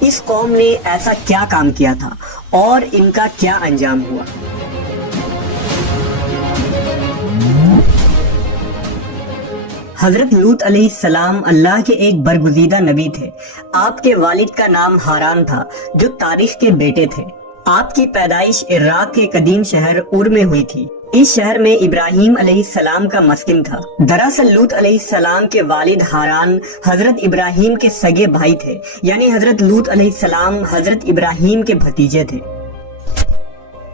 اس قوم نے ایسا کیا کام کیا تھا اور ان کا کیا انجام ہوا؟ حضرت لوط علیہ السلام اللہ کے ایک برگزیدہ نبی تھے۔ آپ کے والد کا نام ہاران تھا جو تاریخ کے بیٹے تھے۔ آپ کی پیدائش عراق کے قدیم شہر اور میں ہوئی تھی۔ اس شہر میں ابراہیم علیہ السلام کا مسکن تھا۔ دراصل لوط علیہ السلام کے والد ہاران حضرت ابراہیم کے سگے بھائی تھے، یعنی حضرت لوط علیہ السلام حضرت ابراہیم کے بھتیجے تھے۔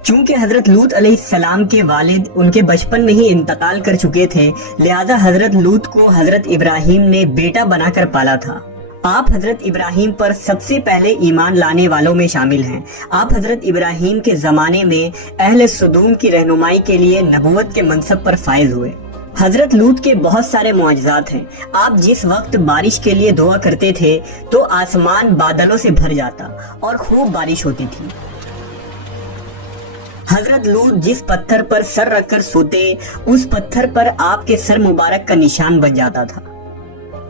چونکہ حضرت لوط علیہ السلام کے والد ان کے بچپن میں ہی انتقال کر چکے تھے، لہذا حضرت لوط کو حضرت ابراہیم نے بیٹا بنا کر پالا تھا۔ آپ حضرت ابراہیم پر سب سے پہلے ایمان لانے والوں میں شامل ہیں۔ آپ حضرت ابراہیم کے زمانے میں اہل سدوم کی رہنمائی کے لیے نبوت کے منصب پر فائز ہوئے۔ حضرت لوط کے بہت سارے معجزات ہیں۔ آپ جس وقت بارش کے لیے دعا کرتے تھے تو آسمان بادلوں سے بھر جاتا اور خوب بارش ہوتی تھی۔ حضرت لوط جس پتھر پر سر رکھ کر سوتے، اس پتھر پر آپ کے سر مبارک کا نشان بن جاتا تھا۔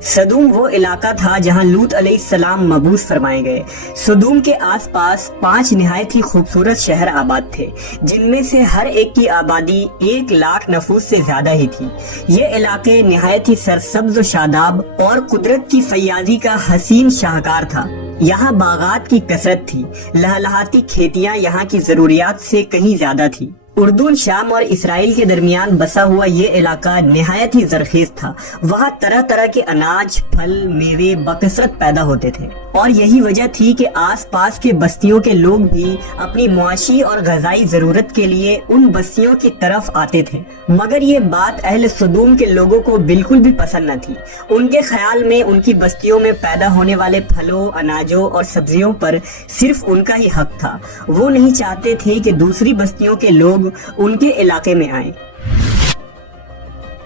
سدوم وہ علاقہ تھا جہاں لوط علیہ السلام مبعوث فرمائے گئے۔ سدوم کے آس پاس 5 نہایت ہی خوبصورت شہر آباد تھے، جن میں سے ہر ایک کی آبادی 1,00,000 نفوس سے زیادہ ہی تھی۔ یہ علاقے نہایت ہی سرسبز و شاداب اور قدرت کی فیاضی کا حسین شاہکار تھا۔ یہاں باغات کی کثرت تھی، لہلہاتی کھیتیاں یہاں کی ضروریات سے کہیں زیادہ تھی۔ اردن، شام اور اسرائیل کے درمیان بسا ہوا یہ علاقہ نہایت ہی زرخیز تھا۔ وہاں طرح طرح کے اناج، پھل، میوے بکثرت پیدا ہوتے تھے، اور یہی وجہ تھی کہ آس پاس کے بستیوں کے لوگ بھی اپنی معاشی اور غذائی ضرورت کے لیے ان بستیوں کی طرف آتے تھے۔ مگر یہ بات اہل سدوم کے لوگوں کو بالکل بھی پسند نہ تھی۔ ان کے خیال میں ان کی بستیوں میں پیدا ہونے والے پھلوں، اناجوں اور سبزیوں پر صرف ان کا ہی حق تھا۔ وہ نہیں چاہتے تھے کہ دوسری بستیوں کے لوگ ان کے علاقے میں آئیں۔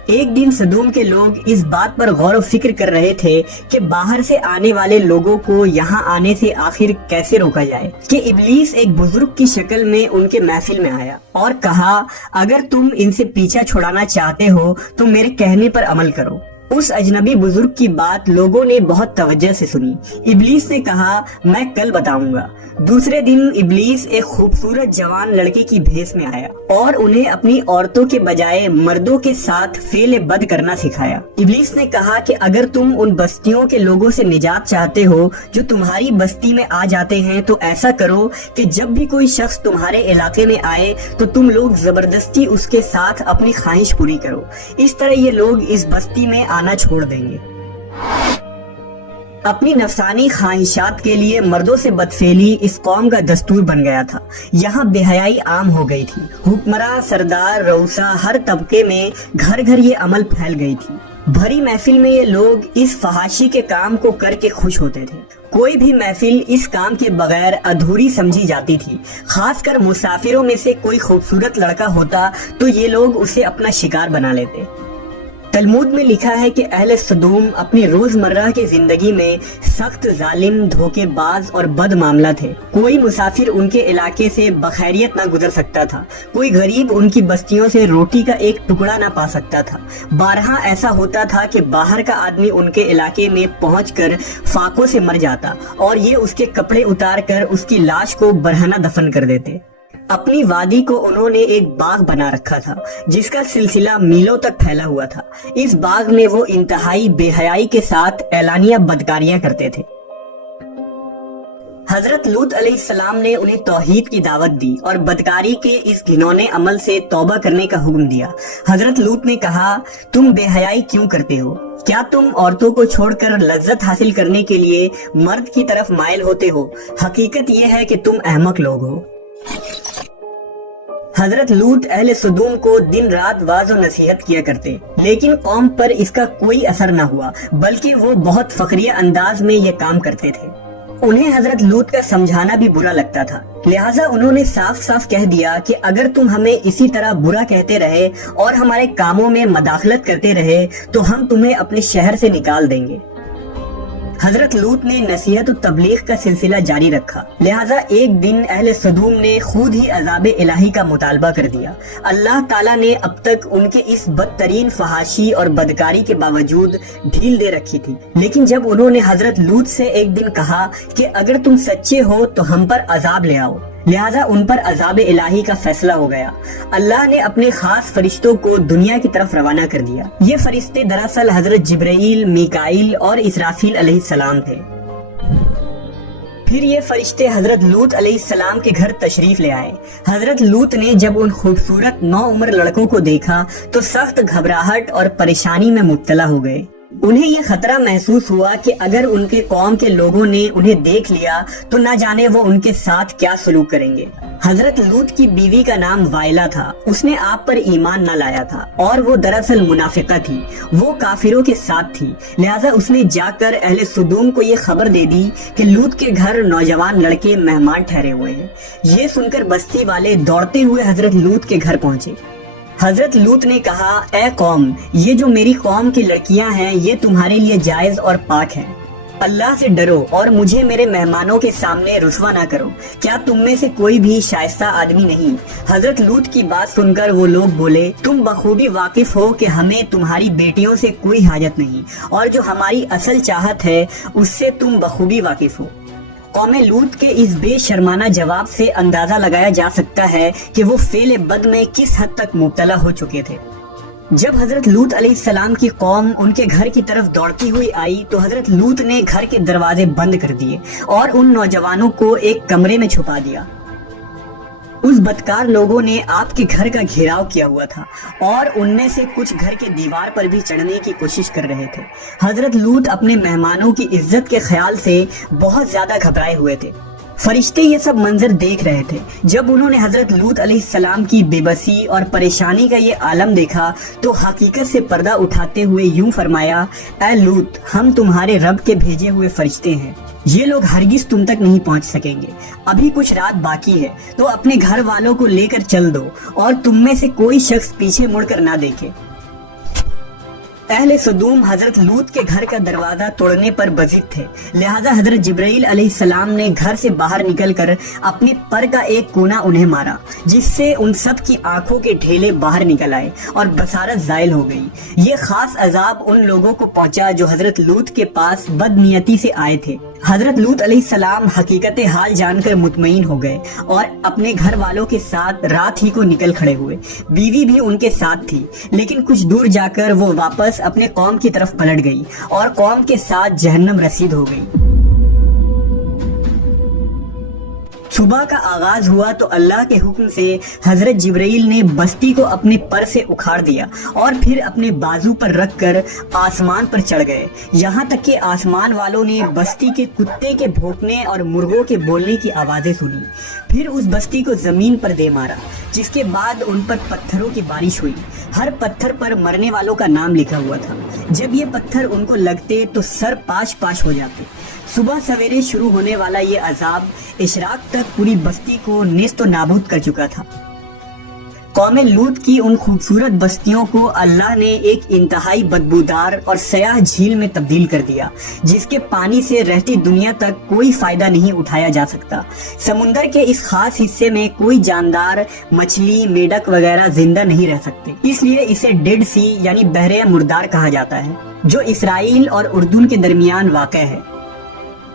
ایک دن سدوم کے لوگ اس بات پر غور و فکر کر رہے تھے کہ باہر سے آنے والے لوگوں کو یہاں آنے سے آخر کیسے روکا جائے، کہ ابلیس ایک بزرگ کی شکل میں ان کے محفل میں آیا اور کہا، اگر تم ان سے پیچھا چھڑانا چاہتے ہو تو میرے کہنے پر عمل کرو۔ اس اجنبی بزرگ کی بات لوگوں نے بہت توجہ سے سنی۔ ابلیس نے کہا، میں کل بتاؤں گا۔ دوسرے دن ابلیس ایک خوبصورت جوان لڑکی کی بھیس میں آیا اور انہیں اپنی عورتوں کے بجائے مردوں کے ساتھ فعل بد کرنا سکھایا۔ ابلیس نے کہا کہ اگر تم ان بستیوں کے لوگوں سے نجات چاہتے ہو جو تمہاری بستی میں آ جاتے ہیں تو ایسا کرو کہ جب بھی کوئی شخص تمہارے علاقے میں آئے تو تم لوگ زبردستی اس کے ساتھ اپنی خواہش پوری کرو۔ اس طرح یہ لوگ اس بستی میں آنا چھوڑ دیں گے۔ اپنی نفسانی خواہشات کے لیے مردوں سے بدفعلی اس قوم کا دستور بن گیا تھا۔ یہاں بے حیائی عام ہو گئی تھی۔ حکمراں، سردار، رؤسا، ہر طبقے میں گھر گھر یہ عمل پھیل گئی تھی۔ بھری محفل میں یہ لوگ اس فحاشی کے کام کو کر کے خوش ہوتے تھے۔ کوئی بھی محفل اس کام کے بغیر ادھوری سمجھی جاتی تھی۔ خاص کر مسافروں میں سے کوئی خوبصورت لڑکا ہوتا تو یہ لوگ اسے اپنا شکار بنا لیتے۔ تلمود میں لکھا ہے کہ اہل سدوم اپنی روزمرہ کی زندگی میں سخت ظالم، دھوکے باز اور بد معاملہ تھے۔ کوئی مسافر ان کے علاقے سے بخیریت نہ گزر سکتا تھا۔ کوئی غریب ان کی بستیوں سے روٹی کا ایک ٹکڑا نہ پا سکتا تھا۔ بارہا ایسا ہوتا تھا کہ باہر کا آدمی ان کے علاقے میں پہنچ کر فاقوں سے مر جاتا اور یہ اس کے کپڑے اتار کر اس کی لاش کو برہنہ دفن کر دیتے۔ اپنی وادی کو انہوں نے ایک باغ بنا رکھا تھا جس کا سلسلہ میلوں تک پھیلا ہوا تھا۔ اس باغ میں وہ انتہائی بے حیائی کے ساتھ اعلانیہ بدکاریاں کرتے تھے۔ حضرت لوط علیہ السلام نے انہیں توحید کی دعوت دی اور بدکاری کے اس گھنونے عمل سے توبہ کرنے کا حکم دیا۔ حضرت لوط نے کہا، تم بے حیائی کیوں کرتے ہو؟ کیا تم عورتوں کو چھوڑ کر لذت حاصل کرنے کے لیے مرد کی طرف مائل ہوتے ہو؟ حقیقت یہ ہے کہ تم احمق لوگ ہو۔ حضرت لوط اہل سدوم کو دن رات واعظ و نصیحت کیا کرتے، لیکن قوم پر اس کا کوئی اثر نہ ہوا، بلکہ وہ بہت فخریہ انداز میں یہ کام کرتے تھے۔ انہیں حضرت لوط کا سمجھانا بھی برا لگتا تھا، لہٰذا انہوں نے صاف صاف کہہ دیا کہ اگر تم ہمیں اسی طرح برا کہتے رہے اور ہمارے کاموں میں مداخلت کرتے رہے تو ہم تمہیں اپنے شہر سے نکال دیں گے۔ حضرت لوط نے نصیحت و تبلیغ کا سلسلہ جاری رکھا، لہٰذا ایک دن اہل سدوم نے خود ہی عذاب الہی کا مطالبہ کر دیا۔ اللہ تعالیٰ نے اب تک ان کے اس بدترین فحاشی اور بدکاری کے باوجود ڈھیل دے رکھی تھی، لیکن جب انہوں نے حضرت لوط سے ایک دن کہا کہ اگر تم سچے ہو تو ہم پر عذاب لے آؤ، لہٰذا ان پر عذاب الہی کا فیصلہ ہو گیا۔ اللہ نے اپنے خاص فرشتوں کو دنیا کی طرف روانہ کر دیا۔ یہ فرشتے دراصل حضرت جبرائیل، میکائیل اور اسرافیل علیہ السلام تھے۔ پھر یہ فرشتے حضرت لوط علیہ السلام کے گھر تشریف لے آئے۔ حضرت لوط نے جب ان خوبصورت نوعمر لڑکوں کو دیکھا تو سخت گھبراہٹ اور پریشانی میں مبتلا ہو گئے۔ انہیں یہ خطرہ محسوس ہوا کہ اگر ان کے قوم کے لوگوں نے انہیں دیکھ لیا تو نہ جانے وہ ان کے ساتھ کیا سلوک کریں گے۔ حضرت لوط کی بیوی کا نام وائلہ تھا، اس نے آپ پر ایمان نہ لایا تھا اور وہ دراصل منافقہ تھی، وہ کافروں کے ساتھ تھی، لہٰذا اس نے جا کر اہل سدوم کو یہ خبر دے دی کہ لوط کے گھر نوجوان لڑکے مہمان ٹھہرے ہوئے ہیں۔ یہ سن کر بستی والے دوڑتے ہوئے حضرت لوط کے گھر پہنچے۔ حضرت لوط نے کہا، اے قوم، یہ جو میری قوم کی لڑکیاں ہیں یہ تمہارے لیے جائز اور پاک ہیں، اللہ سے ڈرو اور مجھے میرے مہمانوں کے سامنے رسوا نہ کرو۔ کیا تم میں سے کوئی بھی شائستہ آدمی نہیں؟ حضرت لوط کی بات سن کر وہ لوگ بولے، تم بخوبی واقف ہو کہ ہمیں تمہاری بیٹیوں سے کوئی حاجت نہیں، اور جو ہماری اصل چاہت ہے اس سے تم بخوبی واقف ہو۔ قوم لوط کے اس بے شرمانہ جواب سے اندازہ لگایا جا سکتا ہے کہ وہ فعل بد میں کس حد تک مبتلا ہو چکے تھے۔ جب حضرت لوط علیہ السلام کی قوم ان کے گھر کی طرف دوڑتی ہوئی آئی تو حضرت لوط نے گھر کے دروازے بند کر دیے اور ان نوجوانوں کو ایک کمرے میں چھپا دیا۔ اس بدکار لوگوں نے آپ کے گھر کا گھیراؤ کیا ہوا تھا اور ان میں سے کچھ گھر کے دیوار پر بھی چڑھنے کی کوشش کر رہے تھے۔ حضرت لوط اپنے مہمانوں کی عزت کے خیال سے بہت زیادہ گھبرائے ہوئے تھے۔ فرشتے یہ سب منظر دیکھ رہے تھے۔ جب انہوں نے حضرت لوط علیہ السلام کی بے بسی اور پریشانی کا یہ عالم دیکھا تو حقیقت سے پردہ اٹھاتے ہوئے یوں فرمایا، اے لوط، ہم تمہارے رب کے بھیجے ہوئے فرشتے ہیں، یہ لوگ ہرگز تم تک نہیں پہنچ سکیں گے۔ ابھی کچھ رات باقی ہے تو اپنے گھر والوں کو لے کر چل دو اور تم میں سے کوئی شخص پیچھے مڑ کر نہ دیکھے۔ اہل سدوم حضرت لوط کے گھر کا دروازہ توڑنے پر بضد تھے، لہذا حضرت جبرائیل علیہ السلام نے گھر سے باہر نکل کر اپنے پر کا ایک کونا انہیں مارا، جس سے ان سب کی آنکھوں کے ڈھیلے باہر نکل آئے اور بصارت زائل ہو گئی۔ یہ خاص عذاب ان لوگوں کو پہنچا جو حضرت لوط کے پاس بد نیتی سے آئے تھے۔ حضرت لوط علیہ السلام حقیقت حال جان کر مطمئن ہو گئے اور اپنے گھر والوں کے ساتھ رات ہی کو نکل کھڑے ہوئے۔ بیوی بھی ان کے ساتھ تھی، لیکن کچھ دور جا کر وہ واپس اپنے قوم کی طرف پلٹ گئی اور قوم کے ساتھ جہنم رسید ہو گئی۔ صبح کا آغاز ہوا تو اللہ کے حکم سے حضرت جبرائیل نے بستی کو اپنے پر سے اکھاڑ دیا اور پھر اپنے بازو پر رکھ کر آسمان پر چڑھ گئے، یہاں تک کہ آسمان والوں نے بستی کے کتے کے بھونکنے اور مرغوں کے بولنے کی آوازیں سنی۔ پھر اس بستی کو زمین پر دے مارا، جس کے بعد ان پر پتھروں کی بارش ہوئی۔ ہر پتھر پر مرنے والوں کا نام لکھا ہوا تھا۔ جب یہ پتھر ان کو لگتے تو سر پاش پاش ہو جاتے۔ صبح سویرے شروع ہونے والا یہ عذاب اشراق تک پوری بستی کو نیست و نابود کر چکا تھا۔ قوم لوط کی ان خوبصورت بستیوں کو اللہ نے ایک انتہائی بدبودار اور سیاہ جھیل میں تبدیل کر دیا، جس کے پانی سے رہتی دنیا تک کوئی فائدہ نہیں اٹھایا جا سکتا۔ سمندر کے اس خاص حصے میں کوئی جاندار، مچھلی، میڈک وغیرہ زندہ نہیں رہ سکتے، اس لیے اسے ڈیڈ سی یعنی بحر مردار کہا جاتا ہے، جو اسرائیل اور اردن کے درمیان واقع ہے۔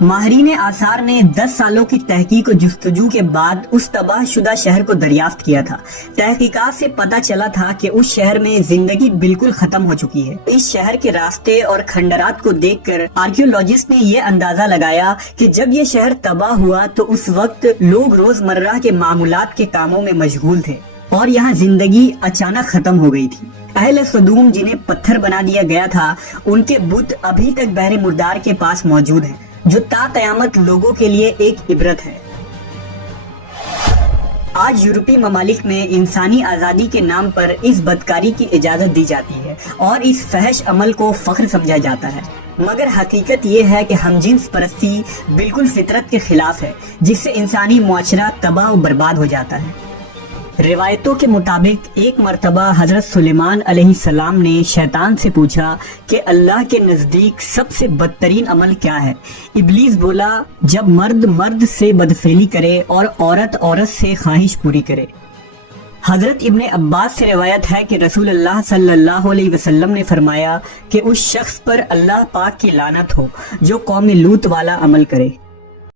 ماہرین آثار نے 10 سالوں کی تحقیق و جستجو کے بعد اس تباہ شدہ شہر کو دریافت کیا تھا۔ تحقیقات سے پتہ چلا تھا کہ اس شہر میں زندگی بالکل ختم ہو چکی ہے۔ اس شہر کے راستے اور کھنڈرات کو دیکھ کر آرکیولوجسٹ نے یہ اندازہ لگایا کہ جب یہ شہر تباہ ہوا تو اس وقت لوگ روزمرہ کے معمولات کے کاموں میں مشغول تھے اور یہاں زندگی اچانک ختم ہو گئی تھی۔ اہل سدوم جنہیں پتھر بنا دیا گیا تھا، ان کے بت ابھی تک بحر مردار کے پاس موجود ہیں، جو تا قیامت لوگوں کے لیے ایک عبرت ہے۔ آج یورپی ممالک میں انسانی آزادی کے نام پر اس بدکاری کی اجازت دی جاتی ہے اور اس فحش عمل کو فخر سمجھا جاتا ہے، مگر حقیقت یہ ہے کہ ہم جنس پرستی بالکل فطرت کے خلاف ہے، جس سے انسانی معاشرہ تباہ و برباد ہو جاتا ہے۔ روایتوں کے مطابق ایک مرتبہ حضرت سلیمان علیہ السلام نے شیطان سے پوچھا کہ اللہ کے نزدیک سب سے بدترین عمل کیا ہے؟ ابلیس بولا، جب مرد مرد سے بدفعلی کرے اور عورت عورت سے خواہش پوری کرے۔ حضرت ابن عباس سے روایت ہے کہ رسول اللہ صلی اللہ علیہ وسلم نے فرمایا کہ اس شخص پر اللہ پاک کی لعنت ہو جو قوم لوط والا عمل کرے۔